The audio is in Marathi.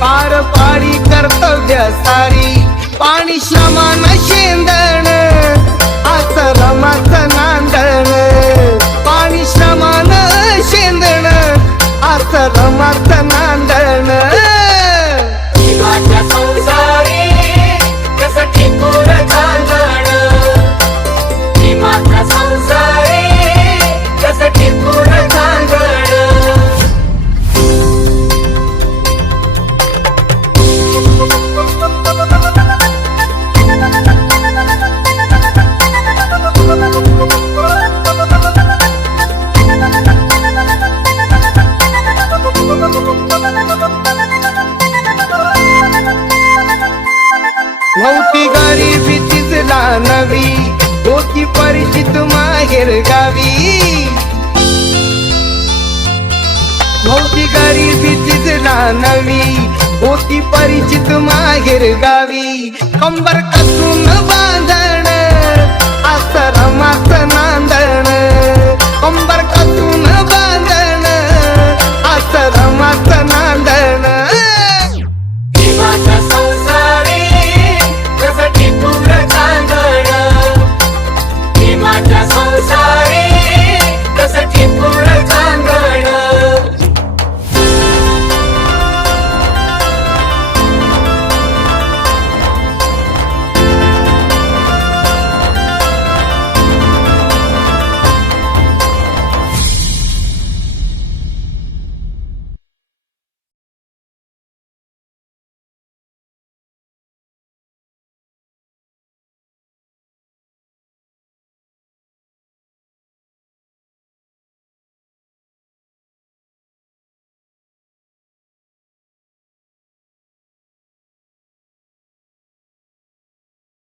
पार पाडी कर्तव्य सारी पाणी श्रमान शेंदण आश्रमाचं नांदण पाणी श्रमान शेंदण आश्रमाचं नांदण जीवाच्या संसारी कसं टिपूर चालण जीवाच्या संसारी कसं टिपूर चालण नव्हती गरिबी तिचला नवी होती परिचित माहेर गावी नव्हती गरिबी तिचला नवी होती परिचित माहेर गावी कंबर कसून बांधण आश्रमाचं नांदण